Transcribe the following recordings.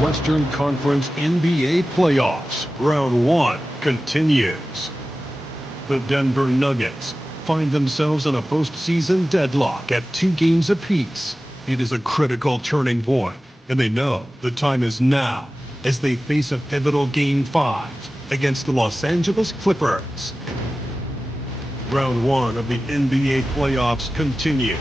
Western Conference NBA playoffs. Round 1 continues. The Denver Nuggets find themselves in a postseason deadlock at 2 games apiece. It is a critical turning point, and they know the time is now as they face a pivotal Game 5 against the Los Angeles Clippers. Round 1 of the NBA playoffs continues.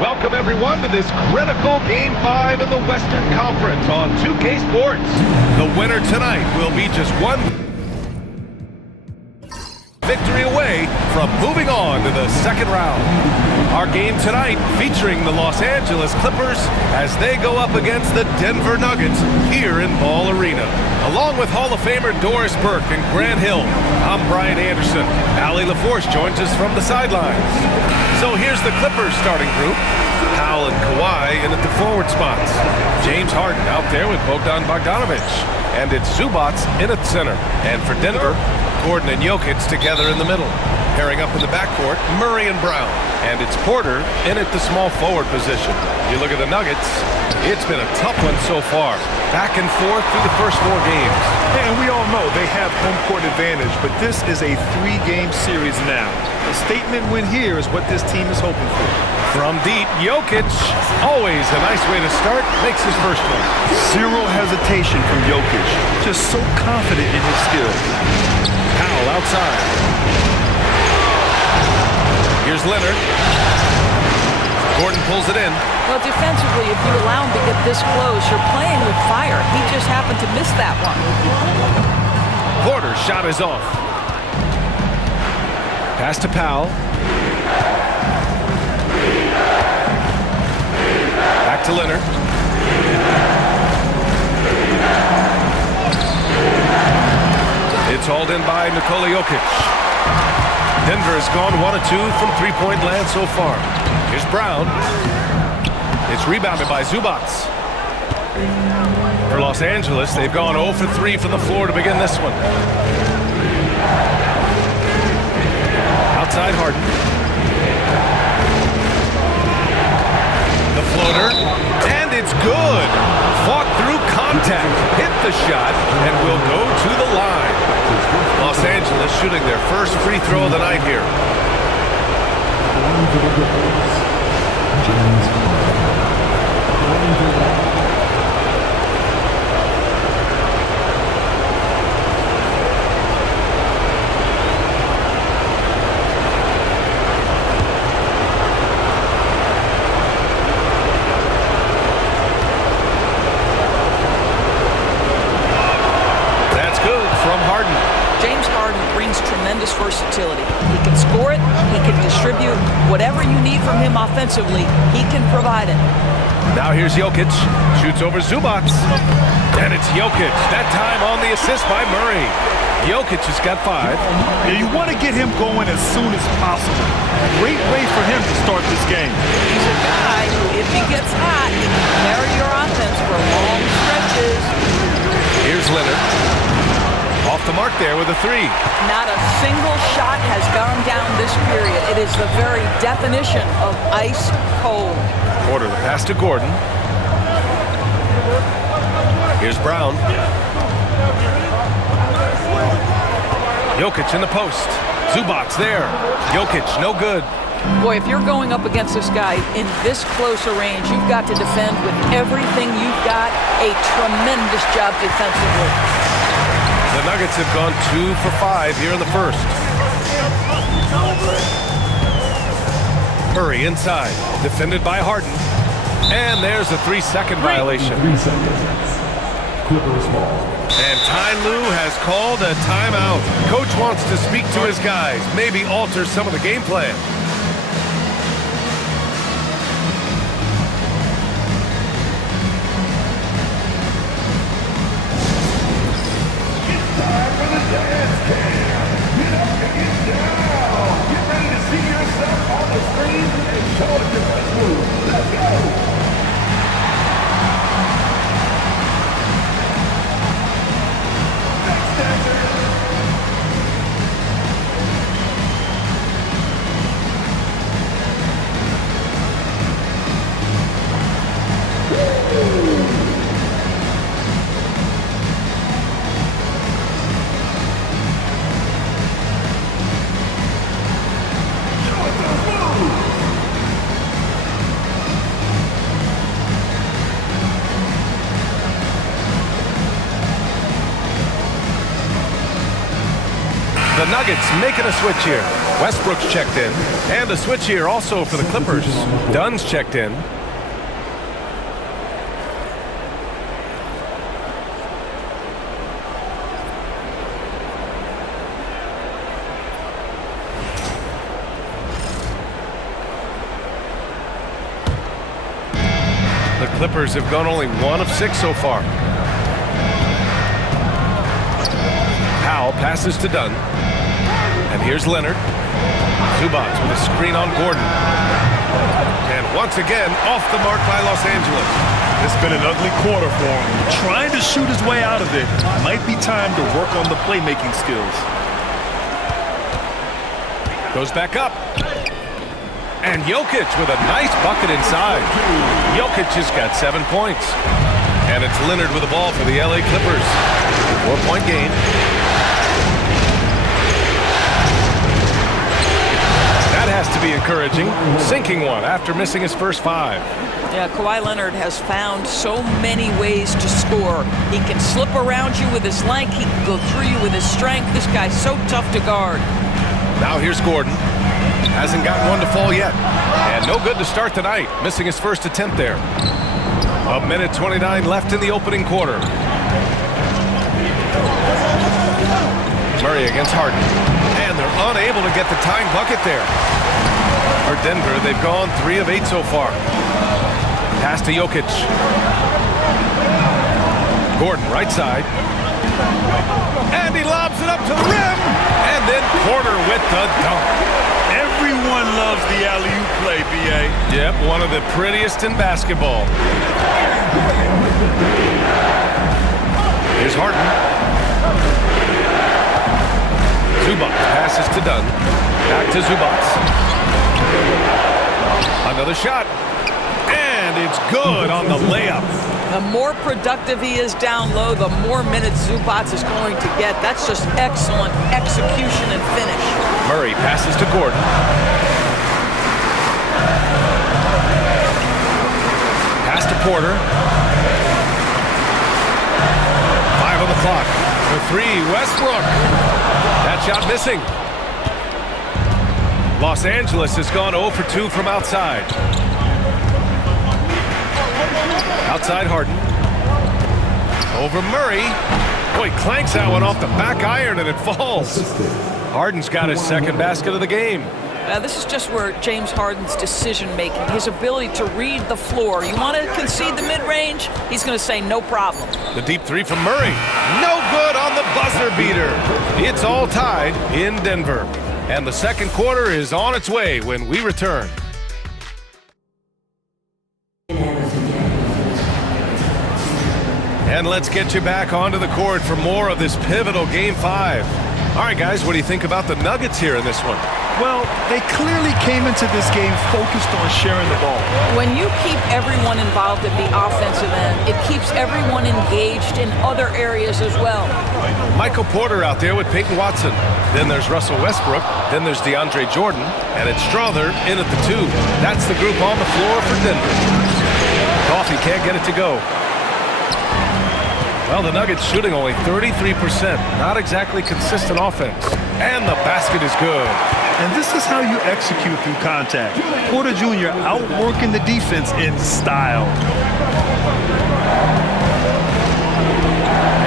Welcome, everyone, to this critical Game 5 in the Western Conference on 2K Sports. The winner tonight will be just one victory away from moving on to the second round. Our game tonight featuring the Los Angeles Clippers as they go up against the Denver Nuggets here in Ball Arena. Along with Hall of Famer Doris Burke and Grant Hill, I'm Brian Anderson. Allie LaForce joins us from the sidelines. So here's the Clippers starting group. Powell and Kawhi in at the forward spots. James Harden out there with Bogdan Bogdanovic. And it's Zubac in at center. And for Denver, Gordon and Jokic together in the middle. Pairing up in the backcourt, Murray and Brown. And it's Porter in at the small forward position. You look at the Nuggets, it's been a tough one so far. Back and forth through the first 4 games. And we all know they have home court advantage, but this is a 3-game series now. A statement win here is what this team is hoping for. From deep, Jokic, always a nice way to start, makes his first one. Zero hesitation from Jokic. Just so confident in his skills. Powell outside. Here's Leonard. Gordon pulls it in. Well, defensively, if you allow him to get this close, you're playing with fire. He just happened to miss that one. Porter's shot is off. Pass to Powell. Back to Leonard. It's hauled in by Nikola Jokic. Denver has gone 1 of 2 from three-point land so far. Here's Brown. It's rebounded by Zubac. For Los Angeles, they've gone 0 for 3 from the floor to begin this one. Outside Harden. The floater, and it's good. Fought through contact, hit the shot, and will go to the line. Los Angeles shooting their first free throw of the night here. That's good from Harden. James Harden brings tremendous versatility. He can score it, he can distribute. Whatever you need from him offensively, he can provide it. Now here's Jokic. Shoots over Zubac. And it's Jokic. That time on the assist by Murray. Jokic has got 5. Yeah, you want to get him going as soon as possible. Great way for him to start this game. He's a guy who, if he gets hot, he can carry your offense for long stretches. Here's Leonard. Off the mark there with a 3. Not a single shot has gone down this period. It is the very definition of ice cold. Porter, the pass to Gordon. Here's Brown. Jokic in the post. Zubac there. Jokic, no good. Boy, if you're going up against this guy in this close a range, you've got to defend with everything you've got. A tremendous job defensively. The Nuggets have gone 2 for 5 here in the first. Murray inside, defended by Harden. And there's a 3-second violation. 3 seconds. Clippers ball. And Ty Lue has called a timeout. Coach wants to speak to his guys, maybe alter some of the game plan. Nuggets making a switch here. Westbrook's checked in. And a switch here also for the Clippers. Dunn's checked in. The Clippers have gone only 1 of 6 so far. Powell passes to Dunn. And here's Leonard. Zubac with a screen on Gordon. And once again, off the mark by Los Angeles. It's been an ugly quarter for him. Trying to shoot his way out of it. Might be time to work on the playmaking skills. Goes back up. And Jokic with a nice bucket inside. Jokic has got 7 points. And it's Leonard with the ball for the LA Clippers. 4-point game. That has to be encouraging. Sinking one after missing his first 5. Yeah, Kawhi Leonard has found so many ways to score. He can slip around you with his length. He can go through you with his strength. This guy's so tough to guard. Now here's Gordon. Hasn't gotten one to fall yet. And no good to start the night. Missing his first attempt there. 1:29 left in the opening quarter. Murray against Harden. And they're unable to get the tying bucket there. For Denver, they've gone 3 of 8 so far. Pass to Jokic. Gordon, right side. And he lobs it up to the rim. And then Porter with the dunk. Everyone loves the alley-oop play, B.A. Yep, one of the prettiest in basketball. Here's Harden. Zubac passes to Dunn. Back to Zubac. Another shot. And it's good on the layup. The more productive he is down low, the more minutes Zubac is going to get. That's just excellent execution and finish. Murray passes to Gordon. Pass to Porter. 5 on the clock. For 3, Westbrook. That shot missing. Los Angeles has gone 0 for 2 from outside. Outside Harden. Over Murray. Boy, clanks that one off the back iron and it falls. Harden's got his second basket of the game. This is just where James Harden's decision-making, his ability to read the floor. You want to concede the mid-range? He's going to say no problem. The deep 3 from Murray. No good on the buzzer beater. It's all tied in Denver. And the second quarter is on its way when we return. And let's get you back onto the court for more of this pivotal Game 5. All right, guys, what do you think about the Nuggets here in this one? Well, they clearly came into this game focused on sharing the ball. When you keep everyone involved at the offensive end, it keeps everyone engaged in other areas as well. Michael Porter out there with Peyton Watson. Then there's Russell Westbrook. Then there's DeAndre Jordan. And it's Strother in at the 2. That's the group on the floor for Denver. Coffee can't get it to go. Well, the Nuggets shooting only 33%. Not exactly consistent offense. And the basket is good. And this is how you execute through contact. Porter Jr. outworking the defense in style.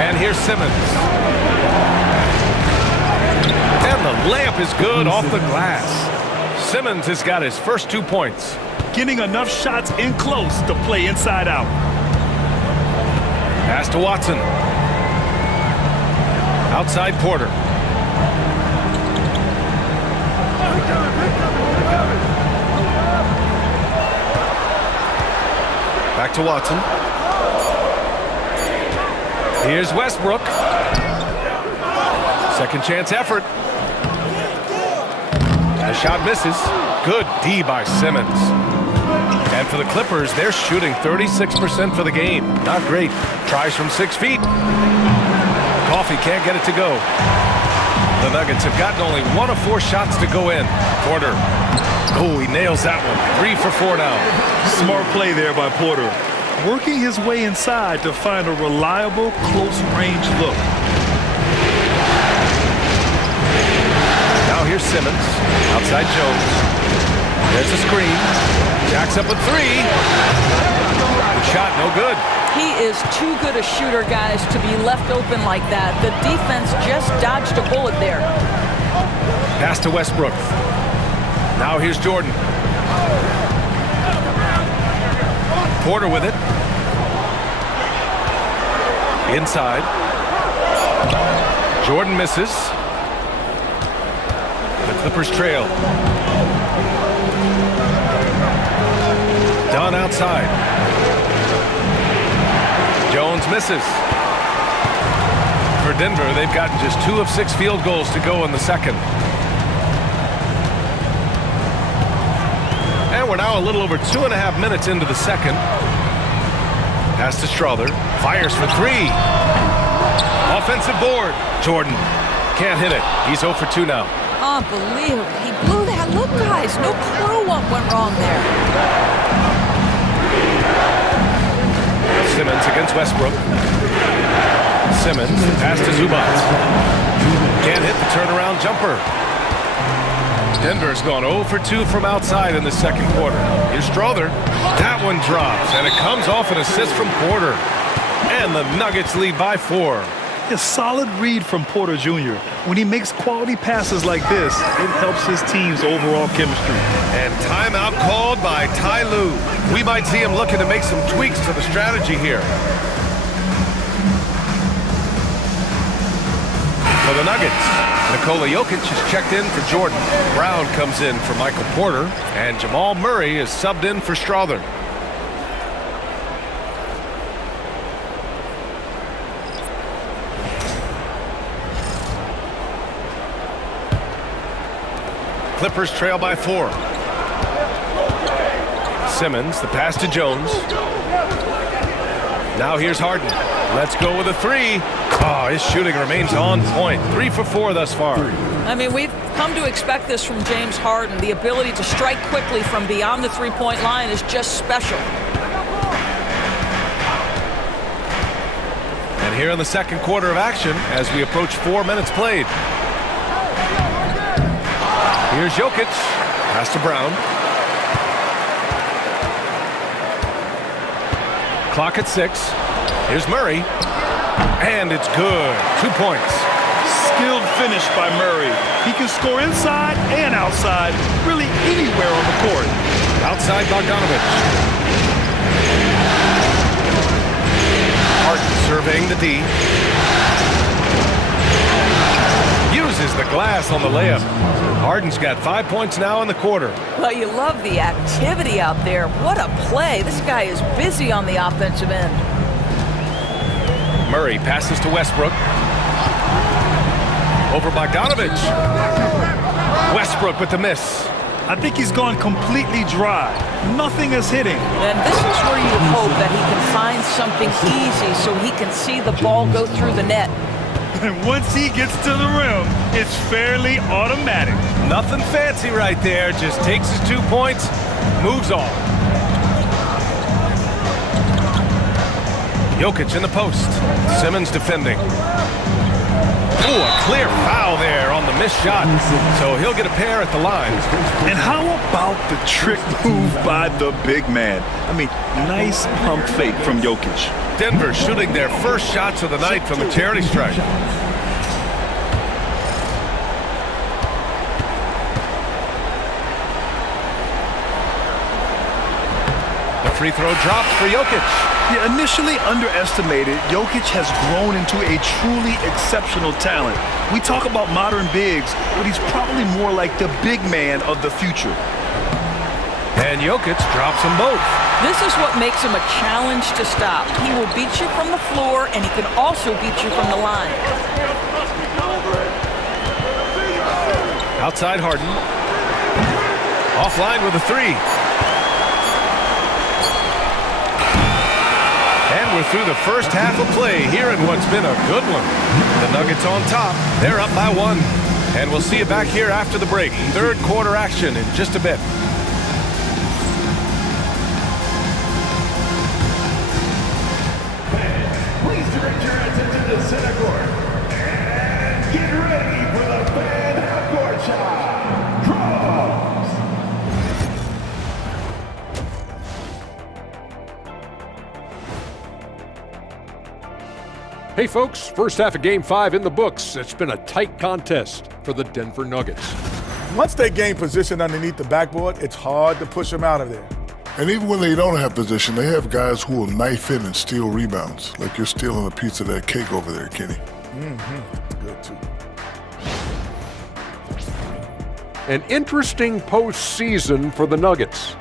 And here's Simmons. And the layup is good off the glass. Simmons has got his first 2 points. Getting enough shots in close to play inside out. Pass to Watson. Outside Porter. Back to Watson. Here's Westbrook. Second chance effort. The shot misses. Good D by Simmons. And for the Clippers, they're shooting 36% for the game. Not great. Tries from 6 feet. Coffee can't get it to go. The Nuggets have gotten only 1 of 4 shots to go in. Porter. Oh, he nails that one. 3 for 4 now. Smart play there by Porter. Working his way inside to find a reliable, close-range look. Here's Simmons. Outside Jones. There's a screen. Jacks up a three. The shot, no good. He is too good a shooter, guys, to be left open like that. The defense just dodged a bullet there. Pass to Westbrook. Now here's Jordan. Porter with it. Inside. Jordan misses. The Clippers trail. Dunn outside. Jones misses. For Denver, they've gotten just 2 of 6 field goals to go in the second. And we're now a little over 2.5 minutes into the second. Pass to Strother. Fires for 3. Offensive board. Jordan can't hit it. He's 0 for 2 now. Unbelievable. He blew that. Look, guys, no clue what went wrong there. Simmons against Westbrook. Simmons, pass to Zubac. Can't hit the turnaround jumper. Denver's gone 0 for 2 from outside in the second quarter. Here's Strother. That one drops, and it comes off an assist from Porter. And the Nuggets lead by 4. A solid read from Porter Jr. When he makes quality passes like this, it helps his team's overall chemistry. And timeout called by Ty Lue. We might see him looking to make some tweaks to the strategy here. For the Nuggets, Nikola Jokic is checked in for Jordan. Brown comes in for Michael Porter. And Jamal Murray is subbed in for Strother. Clippers trail by 4. Simmons, the pass to Jones. Now here's Harden. Let's go with a 3. Oh, his shooting remains on point. 3 for 4 thus far. I mean, we've come to expect this from James Harden. The ability to strike quickly from beyond the three-point line is just special. And here in the second quarter of action, as we approach 4 minutes played. Here's Jokic. Pass to Brown. Clock at 6. Here's Murray. And it's good. 2 points. Skilled finish by Murray. He can score inside and outside, really anywhere on the court. Outside Bogdanovich. Harden surveying the D. Uses the glass on the layup. Harden's got 5 points now in the quarter. Well, you love the activity out there. What a play. This guy is busy on the offensive end. Murray passes to Westbrook. Over Bogdanovich. Westbrook with the miss. I think he's gone completely dry. Nothing is hitting. And this is where you hope that he can find something easy so he can see the ball go through the net. And once he gets to the rim, it's fairly automatic. Nothing fancy right there. Just takes his 2 points, moves on. Jokic in the post. Simmons defending. Ooh, a clear foul there on the missed shot. So he'll get a pair at the line. And how about the trick move by the big man? I mean, nice pump fake from Jokic. Denver shooting their first shots of the night from the charity stripe. The free throw drops for Jokic. Yeah, initially underestimated, Jokic has grown into a truly exceptional talent. We talk about modern bigs, but he's probably more like the big man of the future. And Jokic drops them both. This is what makes him a challenge to stop. He will beat you from the floor, and he can also beat you from the line. Outside Harden. Offline with a 3. And we're through the first half of play here in what's been a good one. The Nuggets on top. They're up by 1. And we'll see you back here after the break. Third quarter action in just a bit. Please direct your attention to center court. And get ready for the fan half-court shot. Hey folks, first half of Game 5 in the books. It's been a tight contest for the Denver Nuggets. Once they gain position underneath the backboard, it's hard to push them out of there. And even when they don't have position, they have guys who will knife in and steal rebounds, like you're stealing a piece of that cake over there, Kenny. Good, too. An interesting postseason for the Nuggets.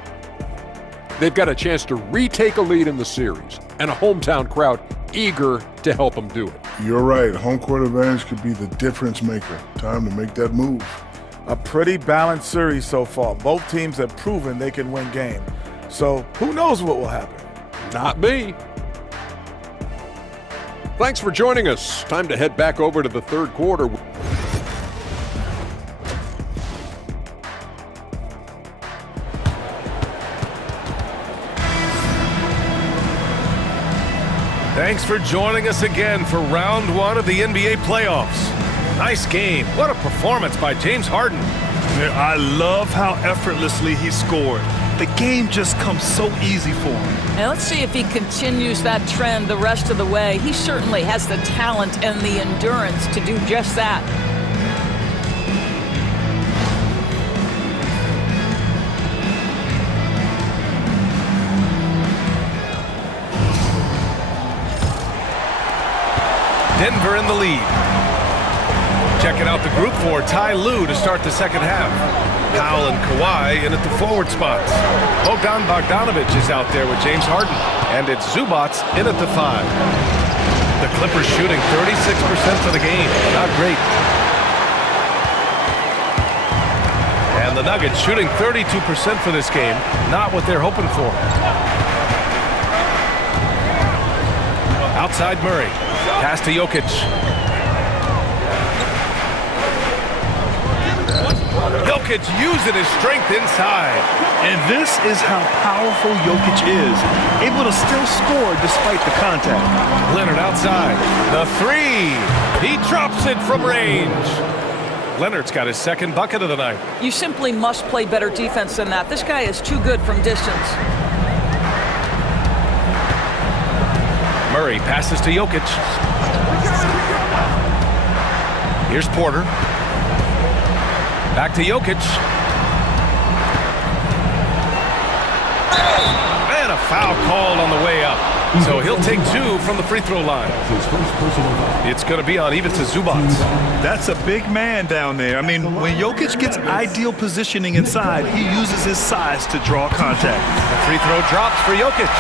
They've got a chance to retake a lead in the series, and a hometown crowd eager to help them do it. You're right. Home court advantage could be the difference maker. Time to make that move. A pretty balanced series so far. Both teams have proven they can win games. So who knows what will happen? Not me. Thanks for joining us. Time to head back over to the third quarter. Thanks for joining us again for round 1 of the NBA playoffs. Nice game. What a performance by James Harden. I love how effortlessly he scored. The game just comes so easy for him. And let's see if he continues that trend the rest of the way. He certainly has the talent and the endurance to do just that. Denver in the lead. Checking out the group for Ty Lue to start the second half. Powell and Kawhi in at the forward spots. Bogdan Bogdanovic is out there with James Harden. And it's Zubats in at the 5. The Clippers shooting 36% for the game. Not great. And the Nuggets shooting 32% for this game. Not what they're hoping for. Outside Murray. Pass to Jokic. Jokic using his strength inside. And this is how powerful Jokic is, able to still score despite the contact. Leonard outside. The 3. He drops it from range. Leonard's got his second bucket of the night. You simply must play better defense than that. This guy is too good from distance. Murray passes to Jokic. Here's Porter. Back to Jokic. And a foul called on the way up. So he'll take 2 from the free throw line. It's going to be on even to Zubats. That's a big man down there. I mean, when Jokic gets ideal positioning inside, he uses his size to draw contact. The free throw drops for Jokic.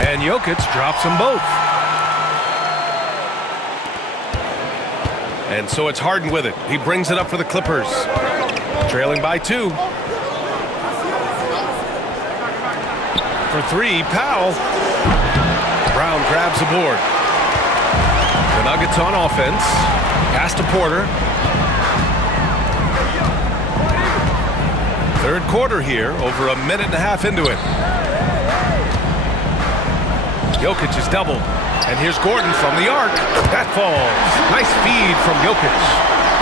And Jokic drops them both. And so it's Harden with it. He brings it up for the Clippers. Trailing by 2. For 3, Powell. Brown grabs the board. The Nuggets on offense. Pass to Porter. Third quarter here, over a minute and a half into it. Jokic is doubled. And here's Gordon from the arc. That falls. Nice feed from Jokic.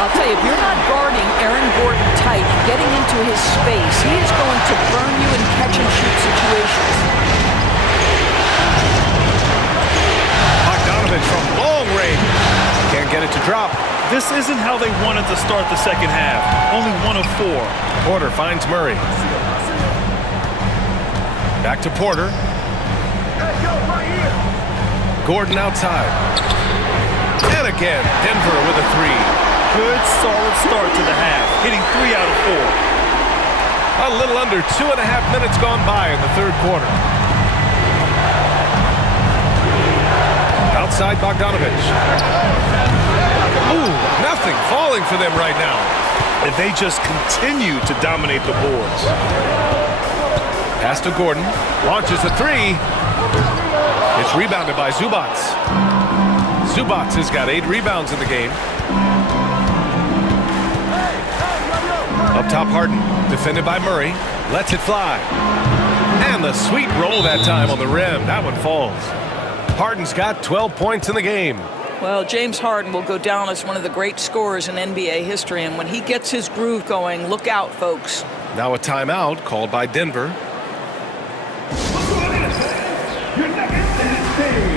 I'll tell you, if you're not guarding Aaron Gordon tight, getting into his space, he is going to burn you in catch-and-shoot situations. Bogdanovic from long range. Can't get it to drop. This isn't how they wanted to start the second half. Only 1 of 4. Porter finds Murray. Back to Porter. Gordon outside. And again, Denver with a 3. Good, solid start to the half, hitting 3 out of 4. A little under 2.5 minutes gone by in the third quarter. Outside Bogdanovic. Ooh, nothing falling for them right now. And they just continue to dominate the boards. Pass to Gordon. Launches a 3. It's rebounded by Zubats. Zubats has got 8 rebounds in the game. Up top, Harden. Defended by Murray. Lets it fly. And the sweet roll that time on the rim. That one falls. Harden's got 12 points in the game. Well, James Harden will go down as one of the great scorers in NBA history, and when he gets his groove going, look out, folks. Now a timeout called by Denver. Your Nuggets and stay.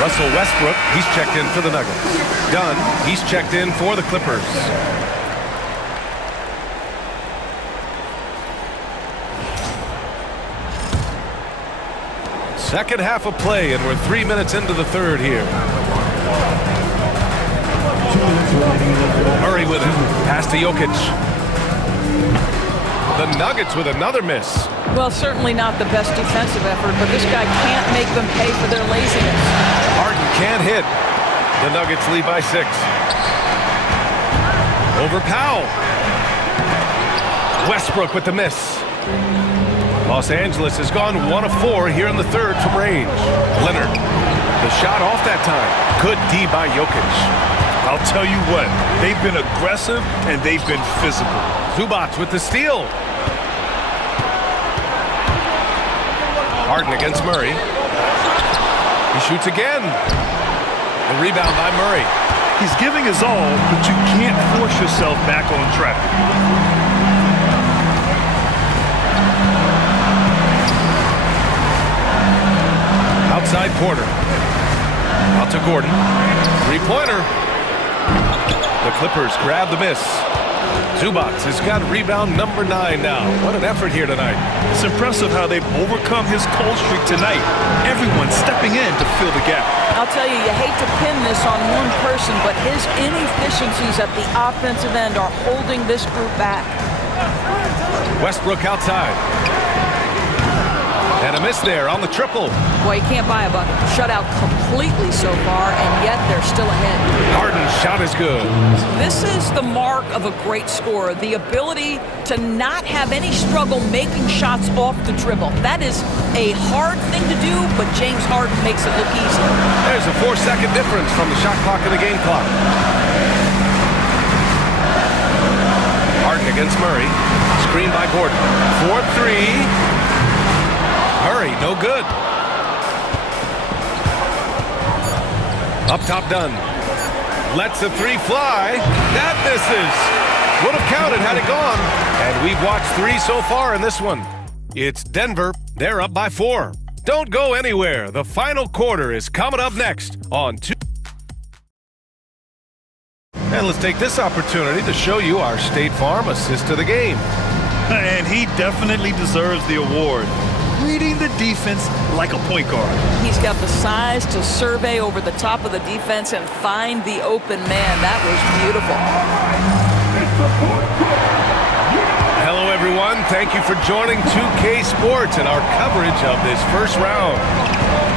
Russell Westbrook, he's checked in for the Nuggets. Dunn, he's checked in for the Clippers. Second half of play, and we're 3 minutes into the third here. Murray with it. Pass to Jokic. The Nuggets with another miss. Well, certainly not the best defensive effort, but this guy can't make them pay for their laziness. Harden can't hit. The Nuggets lead by 6. Over Powell. Westbrook with the miss. Los Angeles has gone 1 of 4 here in the third from range. Leonard. The shot off that time. Good D by Jokic. I'll tell you what, they've been aggressive and they've been physical. Zubac with the steal. Harden against Murray. He shoots again. The rebound by Murray. He's giving his all, but you can't force yourself back on track. Outside Porter. Out to Gordon. Three-pointer. The Clippers grab the miss. Zubac has got rebound number 9 now. What an effort here tonight. It's impressive how they've overcome his cold streak tonight. Everyone stepping in to fill the gap. I'll tell you, you hate to pin this on one person, but his inefficiencies at the offensive end are holding this group back. Westbrook outside. And a miss there on the triple. Boy, you can't buy a bucket. Shut out completely so far, and yet they're still ahead. Harden's shot is good. This is the mark of a great scorer, the ability to not have any struggle making shots off the dribble. That is a hard thing to do, but James Harden makes it look easy. There's a 4-second difference from the shot clock and the game clock. Harden against Murray. Screen by Gordon. 4-3. Murray, no good. Up top, Dunn. Lets the 3 fly. That misses. Would have counted had it gone. And we've watched 3 so far in this one. It's Denver. They're up by 4. Don't go anywhere. The final quarter is coming up next on 2. And let's take this opportunity to show you our State Farm assist of the game. And he definitely deserves the award. Reading the defense like a point guard. He's got the size to survey over the top of the defense and find the open man. That was beautiful. Hello, everyone. Thank you for joining 2K Sports and our coverage of this first round.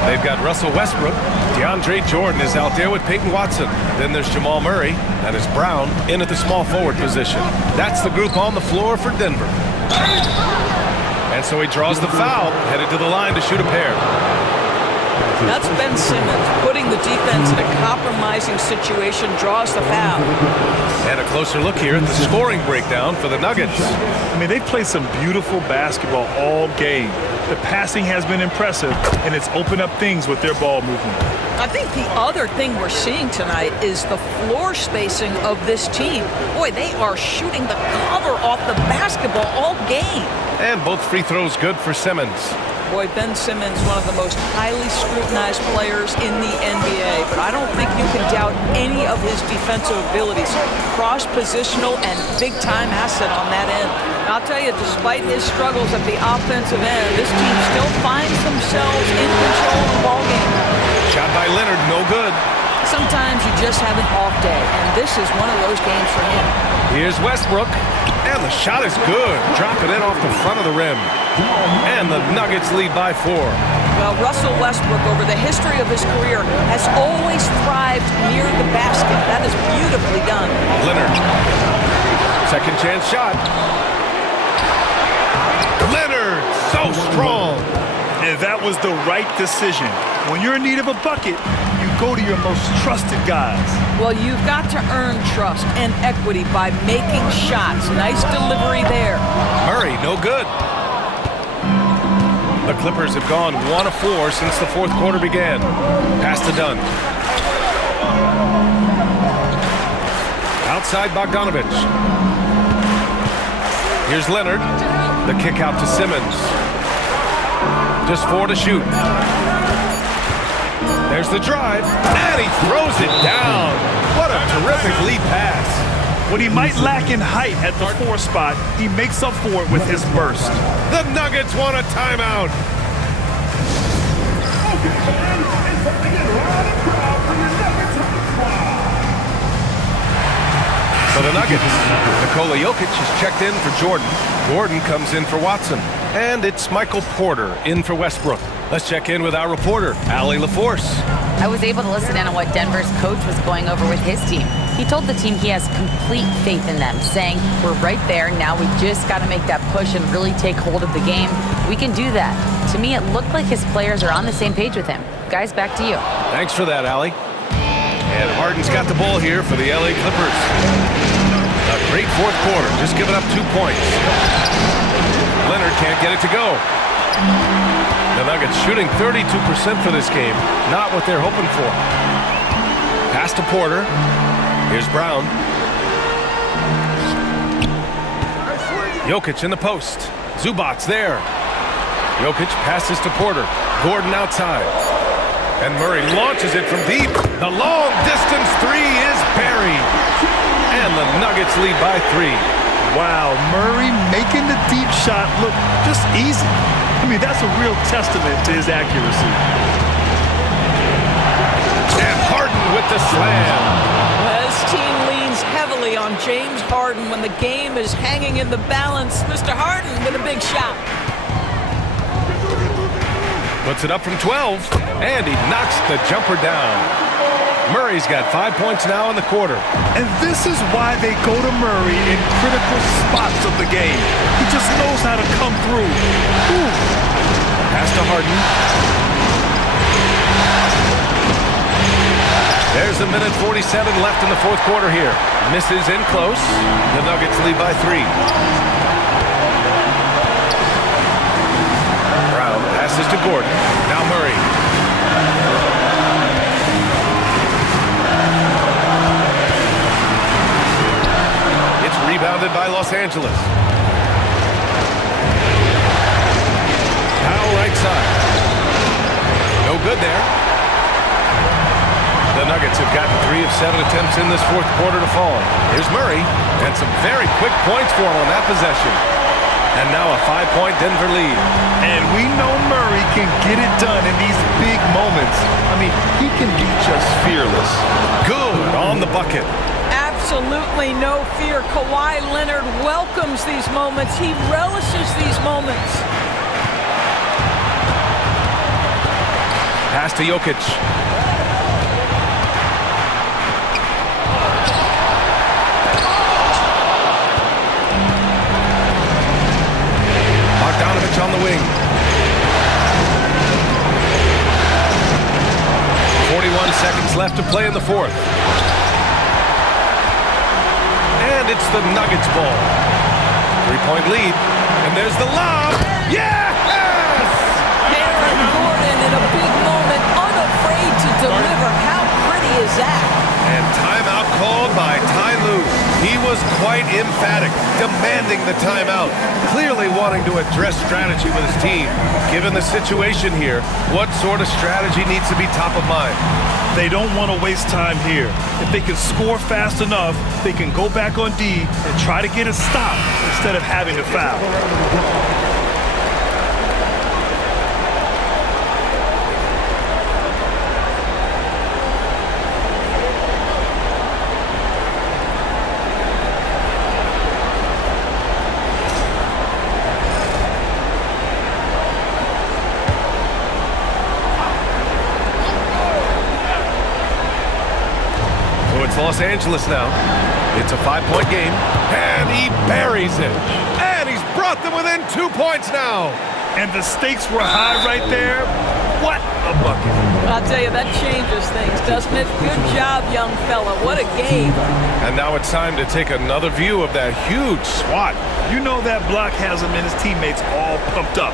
They've got Russell Westbrook. DeAndre Jordan is out there with Peyton Watson. Then there's Jamal Murray. That is Brown in at the small forward position. That's the group on the floor for Denver. And so he draws the foul, headed to the line to shoot a pair. That's Ben Simmons putting the defense in a compromising situation, draws the foul. And a closer look here at the scoring breakdown for the Nuggets. I mean, they've played some beautiful basketball all game. The passing has been impressive, and it's opened up things with their ball movement. I think the other thing we're seeing tonight is the floor spacing of this team. Boy, they are shooting the cover off the basketball all game. And both free throws good for Simmons. Boy, Ben Simmons, one of the most highly scrutinized players in the NBA, but I don't think you can doubt any of his defensive abilities. Cross-positional and big-time asset on that end. I'll tell you, despite his struggles at the offensive end, this team still finds themselves in control of the ballgame. Shot by Leonard, no good. Sometimes you just have an off day, and this is one of those games for him. Here's Westbrook. And the shot is good. Drop it in off the front of the rim. And the Nuggets lead by 4. Well, Russell Westbrook, over the history of his career, has always thrived near the basket. That is beautifully done. Leonard. Second chance shot. Leonard, so strong. And that was the right decision. When you're in need of a bucket, you go to your most trusted guys. Well, you've got to earn trust and equity by making shots. Nice delivery there. Murray, no good. The Clippers have gone 1 of 4 since the fourth quarter began. Pass to Dunn. Outside Bogdanovich. Here's Leonard. The kick out to Simmons. Just 4 to shoot. There's the drive, and he throws it down. What a terrific lead pass. What he might lack in height at the 4 spot, he makes up for it with his burst. The Nuggets want a timeout. For the Nuggets, Nikola Jokic is checked in for Jordan. Gordon comes in for Watson. And it's Michael Porter in for Westbrook. Let's check in with our reporter, Allie LaForce. I was able to listen in on what Denver's coach was going over with his team. He told the team he has complete faith in them, saying, we're right there, now we just got to make that push and really take hold of the game. We can do that. To me, it looked like his players are on the same page with him. Guys, back to you. Thanks for that, Allie. And Harden's got the ball here for the LA Clippers. A great fourth quarter, just giving up 2 points. Leonard can't get it to go. The Nuggets shooting 32% for this game. Not what they're hoping for. Pass to Porter. Here's Brown. Jokic in the post. Zubac's there. Jokic passes to Porter. Gordon outside. And Murray launches it from deep. The long distance 3 is buried. And the Nuggets lead by 3. Wow, Murray making the deep shot look just easy. I mean, that's a real testament to his accuracy. And Harden with the slam. His team leans heavily on James Harden when the game is hanging in the balance. Mr. Harden with a big shot. Puts it up from 12, and he knocks the jumper down. Murray's got 5 points now in the quarter. And this is why they go to Murray in critical spots of the game. He just knows how to come through. Ooh. Pass to Harden. There's a minute 47 left in the fourth quarter here. Misses in close. The Nuggets lead by 3. Brown passes to Gordon. Now Murray. It's rebounded by Los Angeles. Powell right side. No good there. The Nuggets have gotten 3 of 7 attempts in this fourth quarter to fall. Here's Murray, and some very quick points for him on that possession. And now a 5-point Denver lead. And we know Murray can get it done in these big moments. I mean, he can be just fearless. Good on the bucket. Absolutely no fear. Kawhi Leonard welcomes these moments. He relishes these moments. Pass to Jokic. Bogdanovich on the wing. 41 seconds left to play in the fourth. And it's the Nuggets ball. 3-point lead. And there's the lob. Yes! Aaron Gordon in a big moment, unafraid to deliver. How pretty is that? And timeout called by Ty Lue. He was quite emphatic, demanding the timeout, clearly wanting to address strategy with his team. Given the situation here, what sort of strategy needs to be top of mind? They don't want to waste time here. If they can score fast enough, they can go back on D and try to get a stop instead of having to foul. Los Angeles now. It's a 5-point game, and he buries it. And he's brought them within 2 points now. And the stakes were high right there. What a bucket. I'll tell you, that changes things, doesn't it? Good job, young fella. What a game. And now it's time to take another view of that huge swat. You know that block has him and his teammates all pumped up.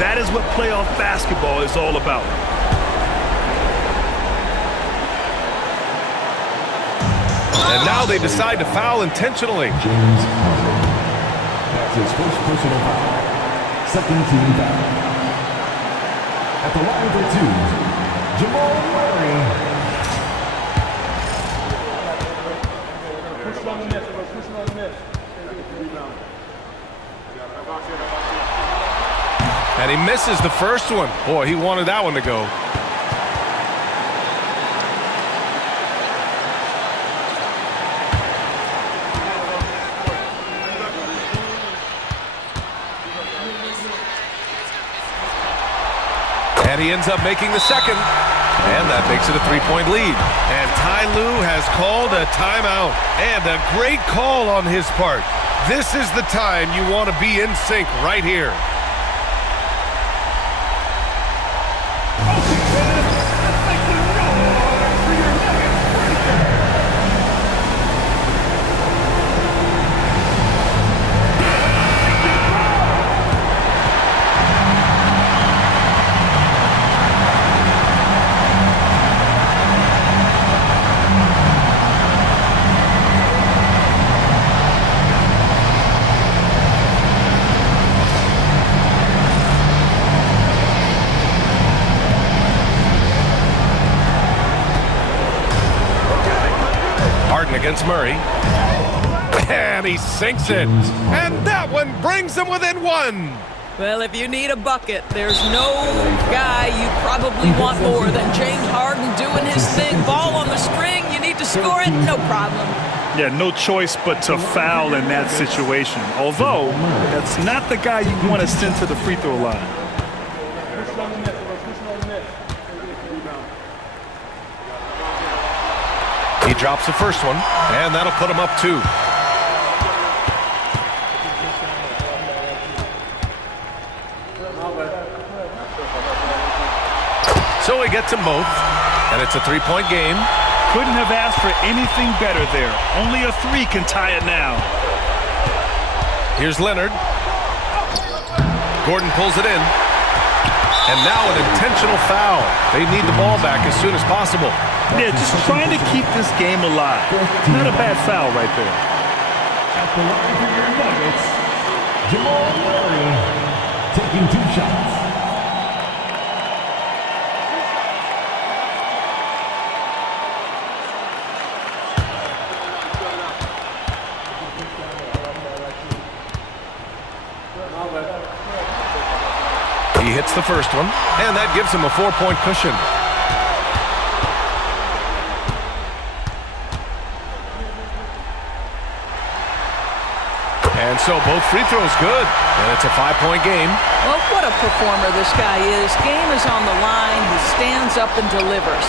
That is what playoff basketball is all about. And now they decide to foul intentionally. James Harden. That's his first personal foul. Second team foul. At the line for 2, Jamal Murray. And he misses the first one. Boy, he wanted that one to go. And he ends up making the second. And that makes it a 3-point lead. And Ty Lue has called a timeout. And a great call on his part. This is the time you want to be in sync right here. Against Murray. And he sinks it. And that one brings them within 1. Well, if you need a bucket, there's no guy you probably want more than James Harden doing his thing. Ball on the string, you need to score it, no problem. Yeah, no choice but to foul in that situation. Although, that's not the guy you want to send to the free throw line. He drops the first one, and that'll put him up 2. So he gets them both, and it's a 3-point game. Couldn't have asked for anything better there. Only a 3 can tie it now. Here's Leonard. Gordon pulls it in. And now an intentional foul. They need the ball back as soon as possible. Yeah, just trying to keep this game alive. Not a bad foul right there. At the line for your Nuggets, Jamal Murray taking 2 shots. He hits the first one, and that gives him a 4-point cushion. And so both free throws good, and it's a 5-point game. Well, what a performer this guy is. Game is on the line. He stands up and delivers.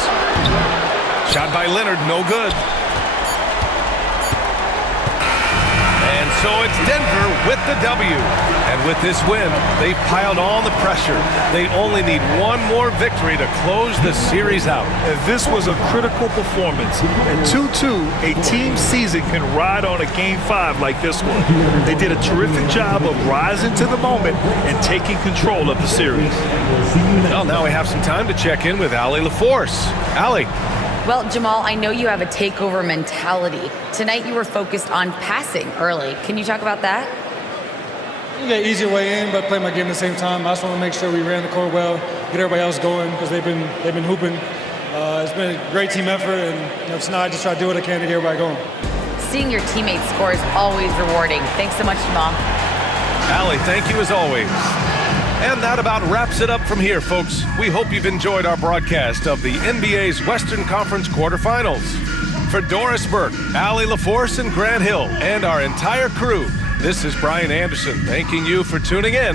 Shot by Leonard, no good. And so it's Denver with the W. And with this win, they've piled on the pressure. They only need one more victory to close the series out. And this was a critical performance. At 2-2, a team season can ride on a Game 5 like this one. They did a terrific job of rising to the moment and taking control of the series. Well, now we have some time to check in with Allie LaForce. Allie. Well, Jamal, I know you have a takeover mentality. Tonight you were focused on passing early. Can you talk about that? The easier way in, but play my game at the same time. I just want to make sure we ran the court well, get everybody else going because they've been hooping. It's been a great team effort, and tonight I just try to do what I can to get everybody going. Seeing your teammates score is always rewarding. Thanks so much, Jamal. Allie, thank you as always. And that about wraps it up from here, folks. We hope you've enjoyed our broadcast of the NBA's Western Conference quarterfinals. For Doris Burke, Allie LaForce, and Grant Hill, and our entire crew, this is Brian Anderson thanking you for tuning in.